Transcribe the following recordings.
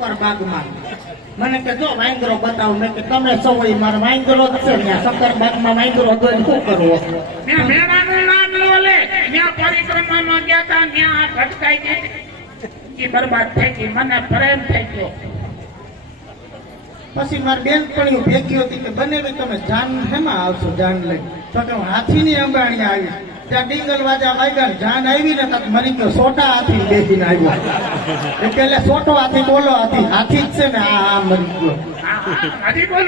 શંકર બાગમાં મને કે જો વાંદરો બતાવો મેં કે તમે સૌ મારે વાંદરો છે ત્યાં સક્કર બાગમાં વાંદરો હતો શું કરવો? ત્યાં મેળાનું નામ લો લે ત્યાં પરિક્રમામાં ગયા તા ત્યાં ભટકાઈ ગઈ. ઈ બરબાદ થઈ ગઈ મને પ્રેમ થઈ ગયો. પછી મારી બેનપણીઓ ભેગી હતી કે બને તમે જાન હેમાં આવશો જાન લઈ તો કે હું હાથીની અંબાણી આવી ત્યાં ડીંગલ વાજા વાગ્યા જાન આવી ને તક મરી ગયો સોટા હાથી બેસીને આવ્યો. એ કે સોટો હાથી બોલો હાથી હાથી જ છે ને. આ આ મરી ગયો હા, હા, હજી બોલ.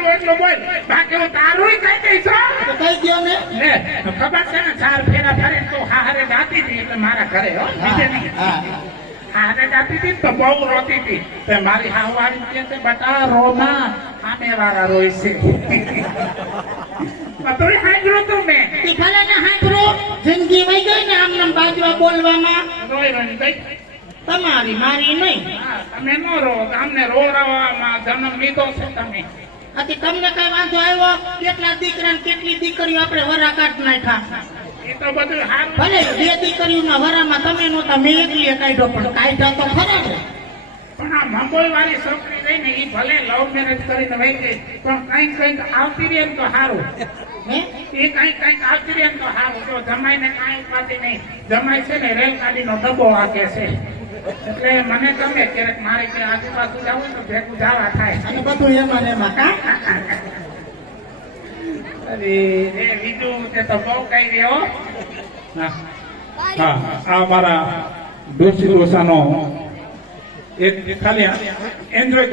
બાકી હું તારું કઈ દઈશ હો. કઈ ગયો ને. ખબર છે ને ચાર ફેરા ફરે તું હારે જાતી હતી એટલે મારા ઘરે હો બીજે નહીં જાતી હતી તો બહુ રોતી હતી. તે મારી હાવારી કે છે બટા રોમાં આમે વાળા રોય છે. આમ બોલવામાં તમારી મારી નહીં. તમે નો રો અમને રોવામાં જન્મ લીધો છે તમે. આથી તમને કઈ વાંધો આવ્યો? કેટલા દીકરા કેટલી દીકરીઓ આપણે વરા કાઢ નાખ્યા? એ તો બધું ભલે બે દીકરીઓના વરામાં તમે નહોતા મેં એકલીએ કાઢ્યો પણ કાઢ્યા તો ખરા. પણ આ મંગોઈ વાળી છોકરી રહી ને એ ભલે લવ મેરેજ કરીને વહી ગઈ પણ કંઈક કંઈક આવતી રહે તો સારું હે? એ કંઈક કંઈક આવતી રહે તો સારું તો જમાઈ ને કાંઈ ઉપાધિ નહીં. જમાઈ છે ને રેલગાડી નો ડબ્બો વાગે છે. એટલે મને ગમે ક્યારેક મારે કે આજુબાજુ જવું તો ભેગું જાવા થાય. અને બધું એમાં એમાં. કા અરે રે બીજું તે તો બહુ કઈ રહ્યો. હા. હા આ મારા Italia,